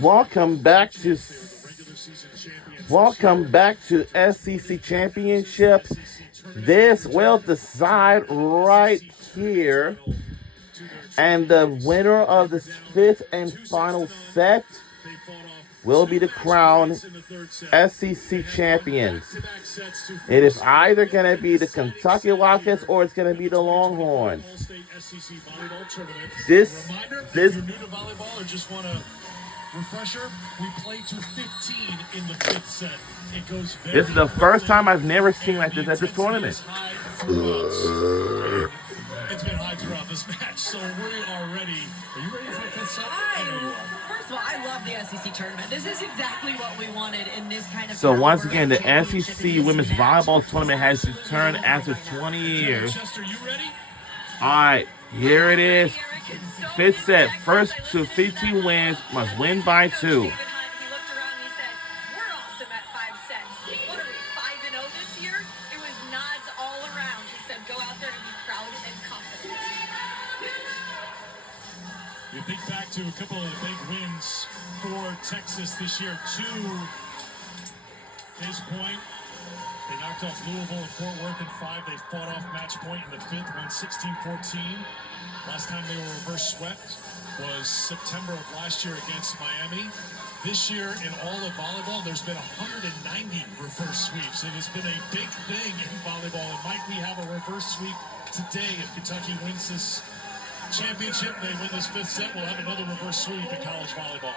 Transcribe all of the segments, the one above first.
Welcome back to SEC Championship. This will decide right here. And the winner of this fifth and final set will be the crowned SEC champions. It is either going to be the Kentucky Wildcats or it's going to be the Longhorns. This refresher, we play to 15 in the fifth set. It goes very This is the first time I've never seen like this at this tournament. It's been high throughout this match, so we are ready. Are you ready for the fifth set? I know you are. First of all, I love the SEC tournament. This is exactly what we wanted in this kind of. So once again, the SEC Women's Volleyball Tournament has returned after 20 years. Chester, you ready? All right, here it is. Fifth set, first to 15 wins, must win by 2. He looked around and he said, "We're awesome at 5 sets. What are we, 5-0 this year?" It was nods all around. He said, "Go out there and be proud and confident." We think back to a couple of the big wins for Texas this year. To his point, they knocked off Louisville and Fort Worth in 5. They fought off match point in the 5th, won 16-14. Last time they were reverse swept was September of last year against Miami. This year in all of volleyball, there's been 190 reverse sweeps. It has been a big thing in volleyball. And might we have a reverse sweep today if Kentucky wins this championship? They win this fifth set. We'll have another reverse sweep in college volleyball.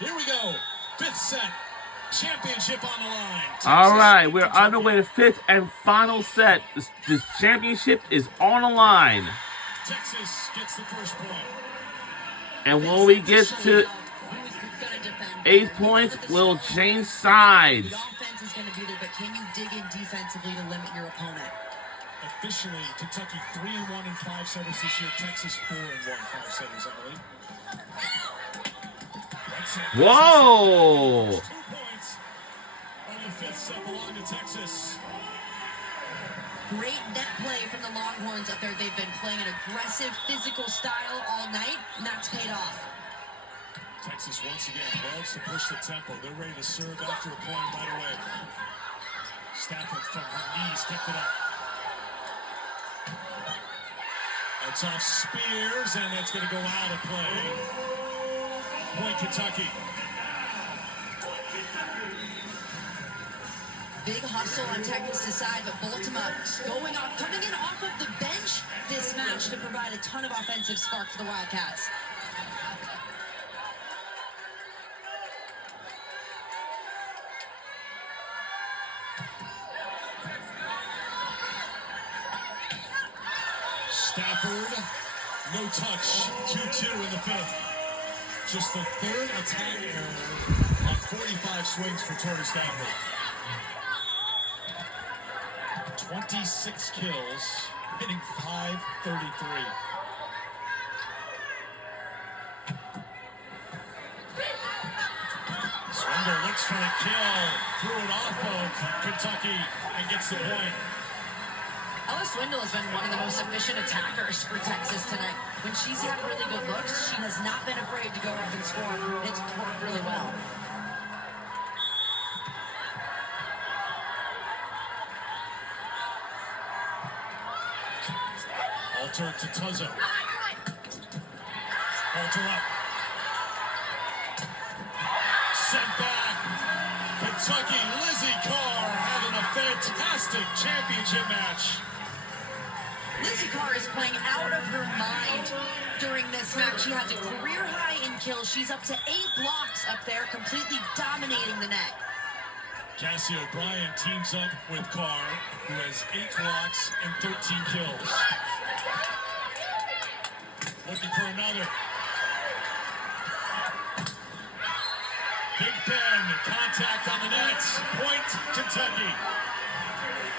Here we go. Fifth set. Championship on the line. Texas. All right, we're underway to fifth and final set. This championship is on the line. Texas gets the first point. And when we get to 8 points, we'll change sides. The offense is going to be there, but can you dig in defensively to limit your opponent? Officially, Kentucky 3-1 in 5 setters this year. Texas 4-1 5 setters, I believe. Whoa! 2 points on the fifth set belong to Texas. Great net play from the Longhorns up there. They've been playing an aggressive, physical style all night, and that's paid off. Texas once again loves to push the tempo. They're ready to serve after a point right away. Stafford from her knees picked it up. That's off Spears, and that's going to go out of play. Point Kentucky. Big hustle on Texas' side, but Baltimore coming in off of the bench this match to provide a ton of offensive spark for the Wildcats. Stafford, no touch, 2-2 in the fifth. Just the third attack error on 45 swings for Tori Stafford. 26 kills, hitting .533. Swindle looks for a kill, threw it off of Kentucky and gets the point. Ella Swindle has been one of the most efficient attackers for Texas tonight. When she's had really good looks, she has not been afraid to go up and score. It's worked really well. Alter to Tuzzo. Alter up. Sent back. Kentucky, Lizzie Carr having a fantastic championship match. Lizzie Carr is playing out of her mind during this match. She has a career high in kills. She's up to 8 blocks up there, completely dominating the net. Cassie O'Brien teams up with Carr, who has 8 blocks and 13 kills. Looking for another. Big Ben, contact on the net. Point, Kentucky.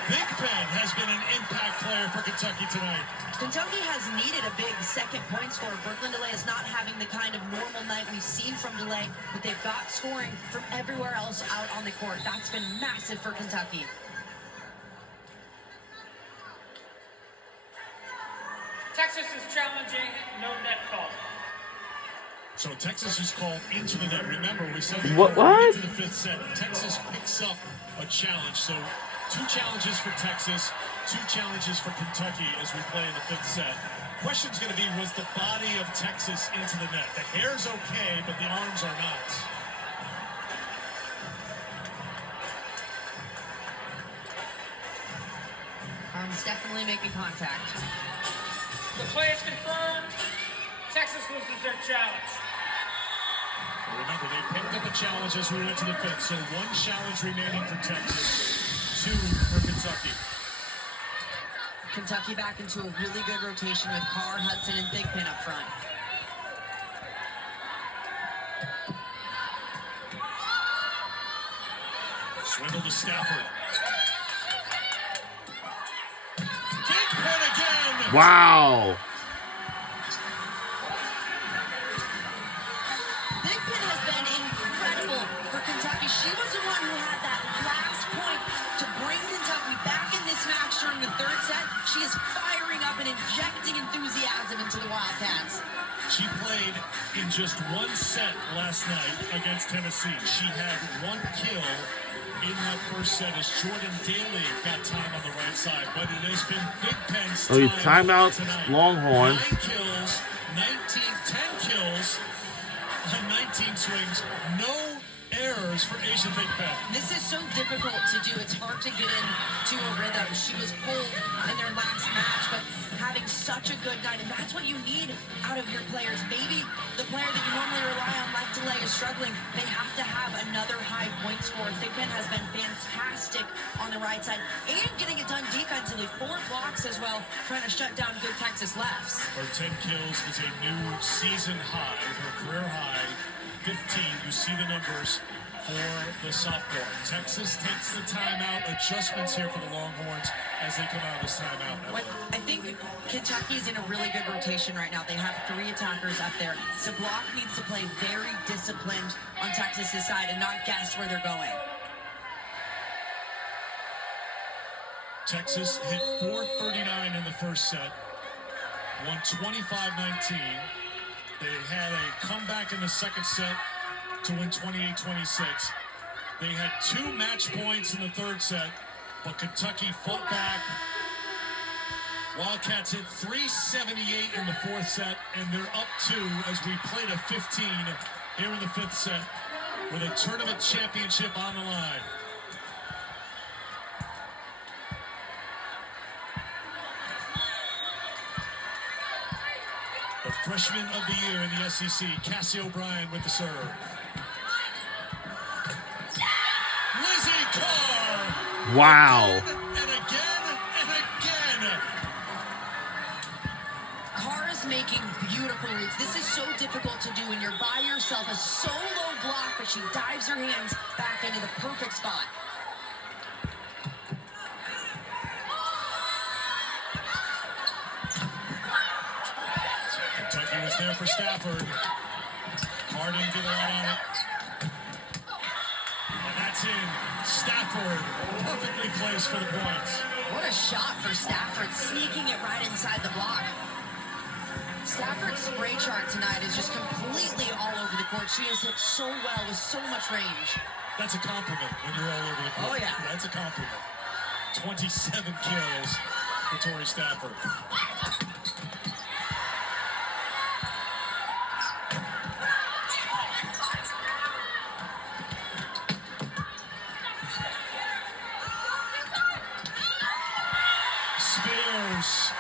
Big Ben has been an impact player for Kentucky tonight. Kentucky has needed a big second point scorer. Brooklyn DeLay is not having the kind of normal night we've seen from DeLay, but they've got scoring from everywhere else out on the court. That's been massive for Kentucky. Texas is challenging no net call. So Texas is called into the net. Remember, we said What? into the fifth set. Texas picks up a challenge. So 2 challenges for Texas, 2 challenges for Kentucky as we play in the fifth set. Question's going to be, was the body of Texas into the net? The hair's okay, but the arms are not. Arms definitely making contact. The play is confirmed. Texas loses their challenge. Remember, they picked up a challenge as we went to the fifth, so 1 challenge remaining for Texas, 2 for Kentucky. Kentucky back into a really good rotation with Carr, Hudson, and Thigpen up front. Swindle to Stafford. Thigpen again! Wow. Thigpen has been incredible for Kentucky. She was the one who had that last point to bring Kentucky back in this match during the third set. She is firing up and injecting enthusiasm into the Wildcats. She played in just 1 set last night against Tennessee. She had 1 kill in that first set as Jordan Daly got time on the right side. But it has been Thigpen's timeout tonight. Longhorns. 9 kills, 10 kills on 19 swings. No errors for Asia Thigpen. This is so difficult to do. It's hard to get into a rhythm. She was pulled in their last match, but having such a good night, and that's what you need out of your players. Maybe the player that you normally rely on left to lay is struggling. They have to have another high point score. Thigpen has been fantastic on the right side and getting it done defensively. 4 blocks as well, trying to shut down good Texas lefts. Her 10 kills is a new season high, her career high. 15, you see the numbers for the sophomore. Texas takes the timeout. Adjustments here for the Longhorns as they come out of this timeout. I think Kentucky's in a really good rotation right now. They have 3 attackers up there. The block needs to play very disciplined on Texas's side and not guess where they're going. Texas hit 439 in the first set, won 25-19. They had a comeback in the second set to win 28-26. They had 2 match points in the third set, but Kentucky fought back. Wildcats hit 378 in the fourth set, and they're up 2 as we play to 15 here in the fifth set with a tournament championship on the line. The freshman of the year in the SEC, Cassie O'Brien with the serve. Lizzie Carr. Wow. Again and again and again. Carr is making beautiful reads. This is so difficult to do when you're by yourself. A solo block, but she dives her hands back into the perfect spot. Kentucky was there for Stafford. Carr didn't get a lot on it. And that's in. Stafford perfectly placed for the points. What a shot for Stafford, sneaking it right inside the block. Stafford's spray chart tonight is just completely all over the court. She has hit so well with so much range. That's a compliment when you're all over the court. Oh, yeah. That's a compliment. 27 kills for Tori Stafford. Spears.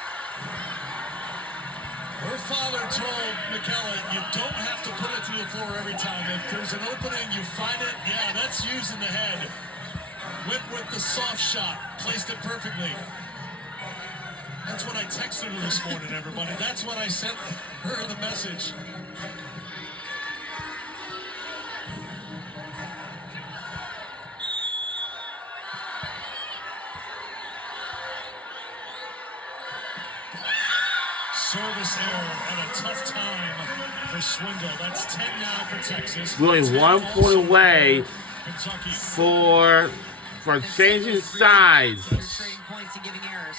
Her father told McKella, you don't have to put it through the floor every time. If there's an opening, you find it. Yeah, that's using the head. Went with the soft shot. Placed it perfectly. That's what I texted her this morning, everybody. That's what I sent her the message. Service error at a tough time for Swindle. That's 10 now for Texas. We're only 1 point away Kentucky. for changing sides. Trading points and giving errors.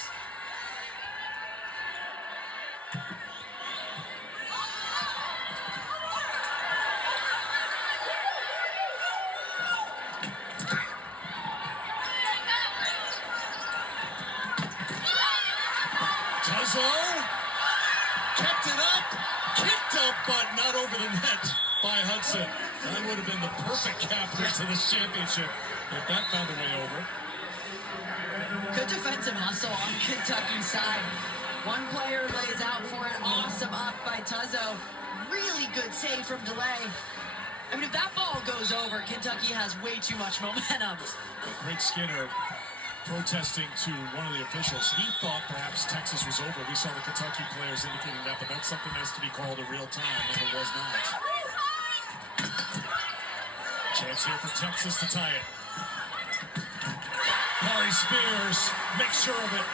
up, but not over the net by Hudson. That would have been the perfect capper to this championship if that found a way over. Good defensive hustle on Kentucky's side. One player lays out for it. Awesome up by Tuzzo. Really good save from delay. I mean, if that ball goes over, Kentucky has way too much momentum. Greg Skinner protesting to one of the officials. He thought perhaps Texas was over. We saw the Kentucky players indicating that, but that's something that has to be called in real time, and it was not. Chance here for Texas to tie it. Kari Spears makes sure of it.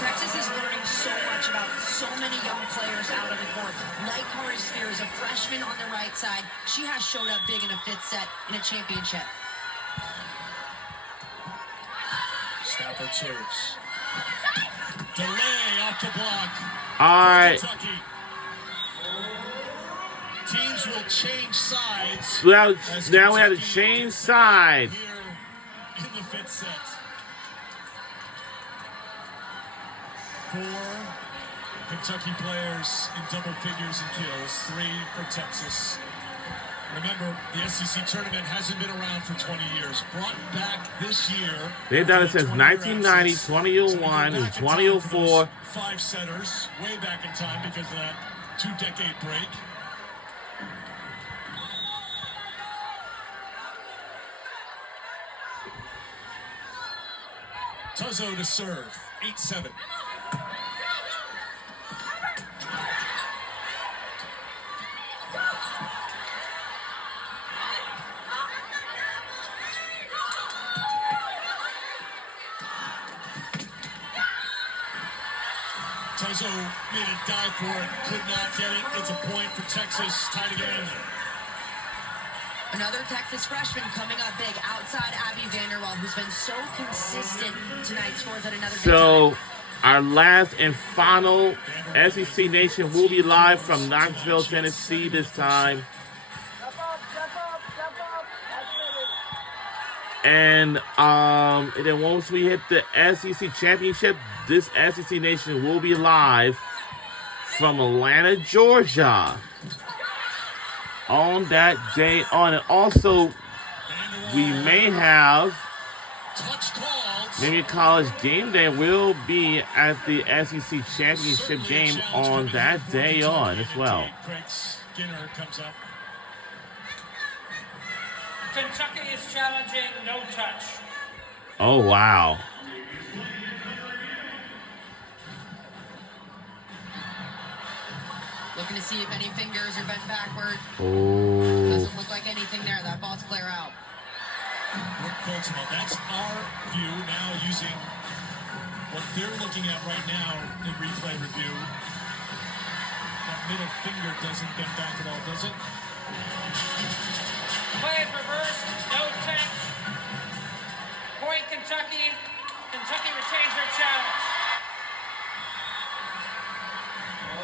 Texas is learning so much about so many young players out on the court. Like Kari Spears, a freshman on the right side. She has showed up big in a fifth set in a championship. Stafford serves. Delay off the block. All right. Kentucky. Teams will change sides. Now we have to change sides. Here in the fifth set. 4 Kentucky players in double figures in kills, 3 for Texas. Remember, the SEC tournament hasn't been around for 20 years. Brought back this year. They've done it since 1990, 2001, and 2004. 5 setters, way back in time because of that 2-decade break. Tuzzo to serve, 8-7. Tuzzo made a dive for it, could not get it. It's a point for Texas, tied again. Another Texas freshman coming up big outside Abby Vanderwall, who's been so consistent tonight. Scores at another So, our last and final SEC Nation will be live from Knoxville, Tennessee this time. And then once we hit the SEC Championship, this SEC Nation will be live from Atlanta, Georgia on that day on. And also, we may have maybe College Game Day will be at the SEC Championship game on that day on as well. Greg Skinner comes up. Kentucky is challenging no touch. Oh, wow. Looking to see if any fingers are bent backward. Oh. Doesn't look like anything there. That ball's clear out. That's our view now using what they're looking at right now in replay review. That middle finger doesn't bend back at all, does it? Play is reversed, no touch. Point Kentucky. Kentucky retains their challenge.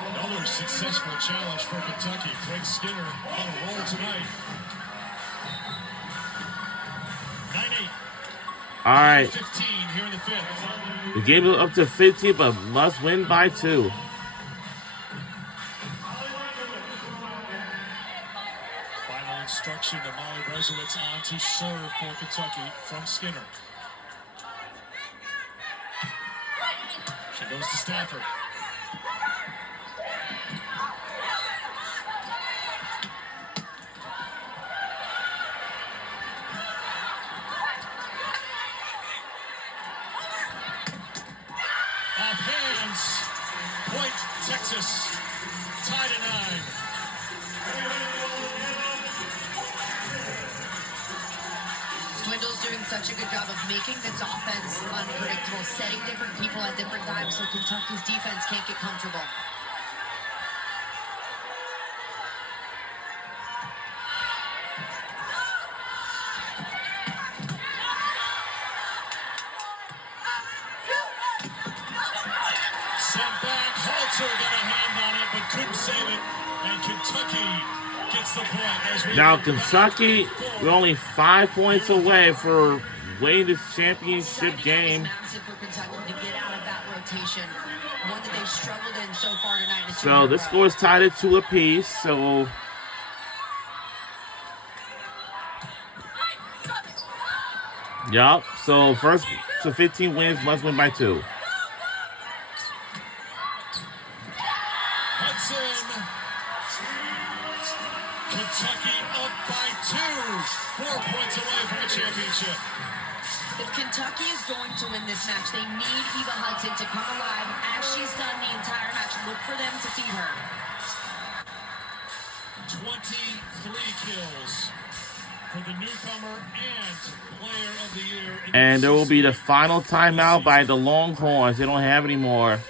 Another successful challenge for Kentucky. Greg Skinner on a roll tonight. 9-8. All right. 15 here in the fifth. The game is up to 15, but must win by 2. Final instruction to Molly Brezowitz on to serve for Kentucky from Skinner. She goes to Stafford. Off hands. Point Texas. Tied at 9. Swindle's doing such a good job of making this offense unpredictable, setting different people at different times so Kentucky's defense can't get comfortable. Sent back. Halter got a hand on it, but couldn't save it. And Kentucky gets the point. As we Now, Kentucky, we're only 5 points away for winning this championship game. Massive for Kentucky to get out of that rotation. one that they've struggled in so far tonight. So the score is tied at 2 apiece. So yup. So first to 15 wins must win by 2. Hudson. Kentucky up by 2. 4 points away from a championship. If Kentucky is going to win this match, they need Eva Hudson to come alive as she's done the entire match. Look for them to feed her. 23 kills for the newcomer and player of the year. And there will be the final timeout by the Longhorns. They don't have any more.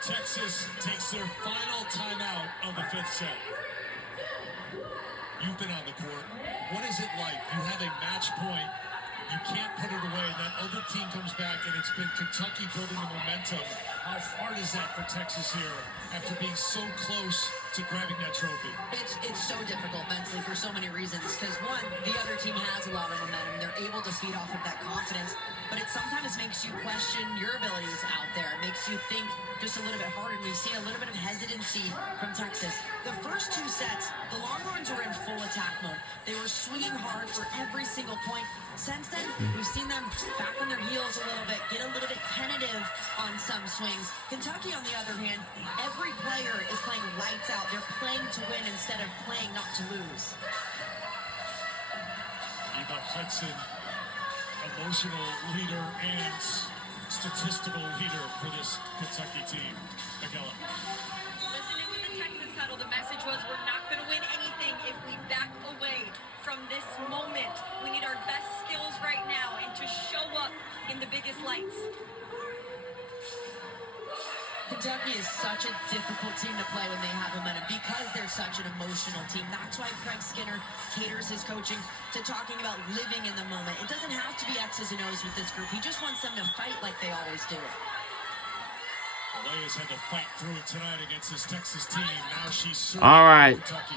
Texas takes their final timeout of the 5th set. You've been on the court. What is it like? You have a match point. You can't put it away. That other team comes back, and it's been Kentucky building the momentum. How hard is that for Texas here after being so close to grabbing that trophy? It's so difficult mentally for so many reasons. Because one, the other team has a lot of momentum. They're able to feed off of that confidence. But it sometimes makes you question your abilities out there. It makes you think just a little bit harder. And we've seen a little bit of hesitancy from Texas. The first 2 sets, the Longhorns were in full attack mode. They were swinging hard for every single point. Since then, we've seen them back on their heels a little bit, get a little bit tentative on some swings. Kentucky, on the other hand, every player is playing lights out. They're playing to win instead of playing not to lose. Eva Hudson, emotional leader and statistical leader for this Kentucky team. Michaela. Listening to the Texas huddle, the message was we're not going to win anything if we back away from this moment. We need our best skills right now and to show up in the biggest lights. Kentucky is such a difficult team to play when they have momentum because they're such an emotional team. That's why Craig Skinner caters his coaching to talking about living in the moment. It doesn't have to be X's and O's with this group. He just wants them to fight like they always do. Alea's had to fight through it tonight against this Texas team. Now she's serving All right. Kentucky.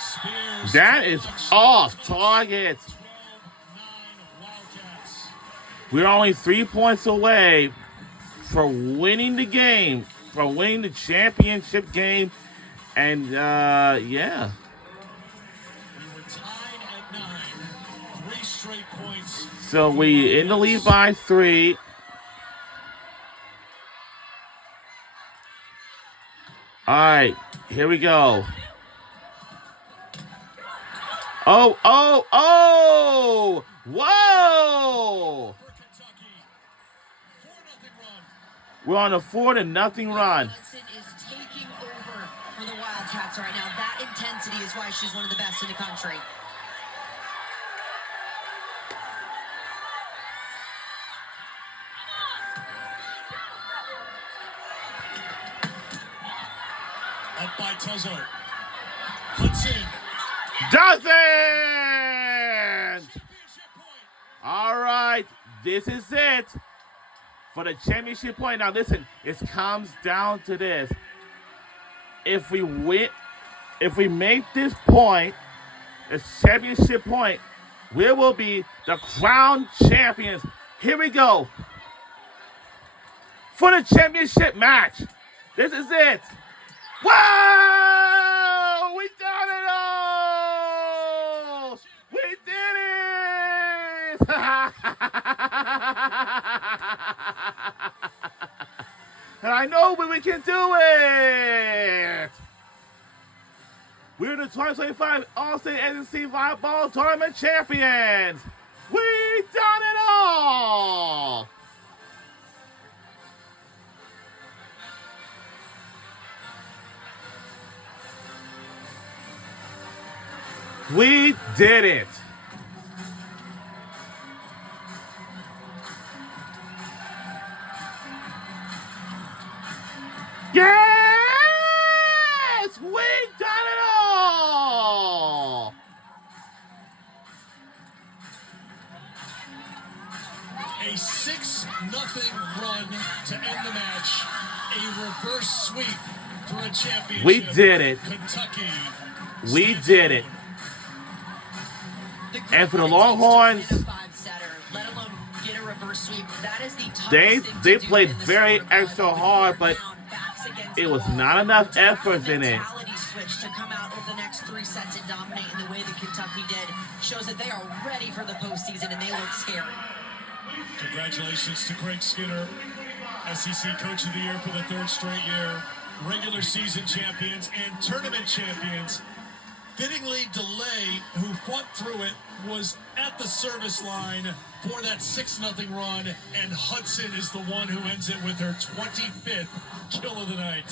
Spears, That is off target. 12-9 Wildcats. We're only 3 points away for winning the game, for winning the championship game. And, yeah. We were tied at 9. 3 straight points. So we in the lead by 3. All right, here we go. Oh, oh, oh! Whoa! For Kentucky. 4-0 run. We're on a 4-0 run. Hudson is taking over for the Wildcats right now. That intensity is why she's one of the best in the country. Up by Tuzzo. Hudson. Doesn't! Championship point. All right, this is it for the championship point. Now listen, it comes down to this. If we win, if we make this point, the championship point, we will be the crown champions. Here we go. For the championship match. This is it. Wow! We done it all! We did it! And I know we can do it! We're the 2025 All-State SEC Volleyball Tournament champions! We done it all! We did it. Yes! We done it all! A 6-0 run to end the match. A reverse sweep for a championship. We did it. Kentucky. We did it. And for the Longhorns, let alone get a reverse reverse sweep. That is the toughest They thing to do played in this very sport, extra hard, but backs against it the was wall. not enough To have effort a in it. mentality switch to come out over the next 3 sets and dominate in the way that Kentucky did shows that they are ready for the postseason, and they look scary. Congratulations to Craig Skinner, SEC Coach of the Year for the 3rd straight year, regular season champions and tournament champions. Fittingly, DeLay, who fought through it, was at the service line for that 6-0 run, and Hudson is the one who ends it with her 25th kill of the night.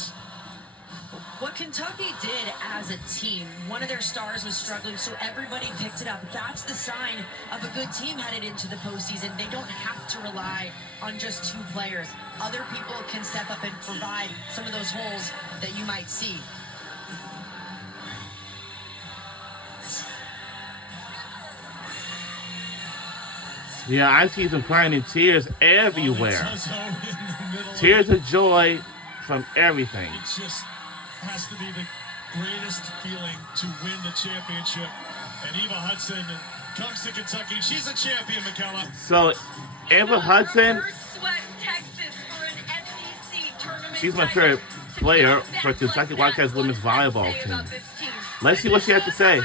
What Kentucky did as a team, one of their stars was struggling, so everybody picked it up. That's the sign of a good team headed into the postseason. They don't have to rely on just 2 players. Other people can step up and provide some of those holes that you might see. Yeah, I see them crying in tears everywhere. Tears of joy from everything. It just has to be the greatest feeling to win the championship. And Eva Hudson comes to Kentucky. She's a champion, McKella. So, Eva Hudson, she's my favorite player for Kentucky Wildcats women's volleyball team. Let's see what she has to say.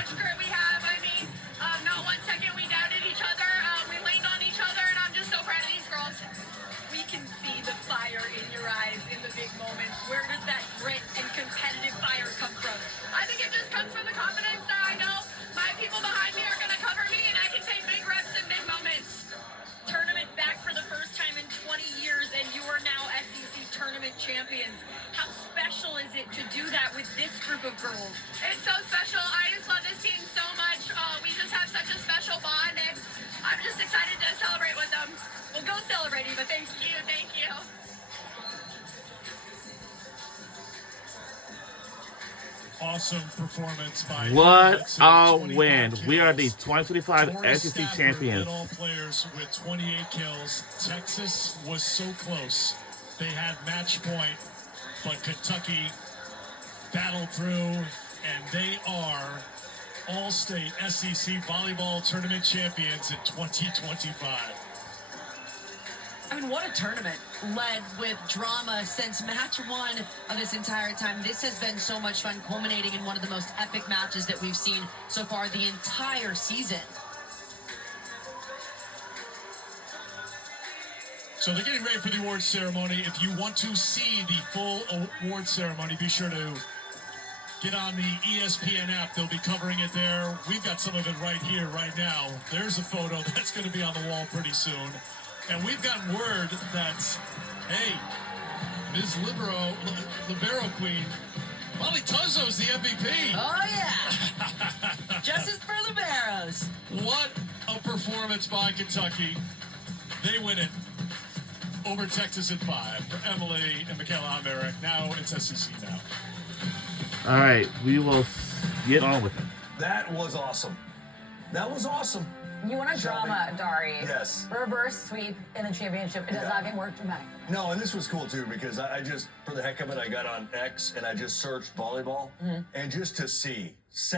Where does that grit and competitive fire come from? I think it just comes from the confidence that I know my people behind me are going to cover me and I can take big reps in big moments. Tournament back for the first time in 20 years and you are now SEC tournament champions. How special is it to do that with this group of girls? It's so special. I just love this team so much. We just have such a special bond and I'm just excited to celebrate with them. We'll go celebrating, but thank you, thank you. Awesome performance by What a win. We are the 2025 SEC champions. All players with 28 kills. Texas was so close. They had match point, but Kentucky battled through, and they are all-state SEC volleyball tournament champions in 2025. I mean, what a tournament, led with drama since match 1 of this entire time. This has been so much fun, culminating in one of the most epic matches that we've seen so far the entire season. So they're getting ready for the awards ceremony. If you want to see the full award ceremony, be sure to get on the ESPN app. They'll be covering it there. We've got some of it right here, right now. There's a photo that's going to be on the wall pretty soon. And we've gotten word that, hey, Ms. Libero Queen, Molly Tuzzo's the MVP. Oh, yeah. Justice for Liberos. What a performance by Kentucky. They win it over Texas at 5. For Emily and McKella, I'm Eric. Now it's SEC Now. All right, we will get on with it. That was awesome. That was awesome. You want a drama, Dari. Yes. Reverse sweep in the championship. It does not get more dramatic. No, and this was cool too because I just, for the heck of it, I got on X and I just searched volleyball and just to see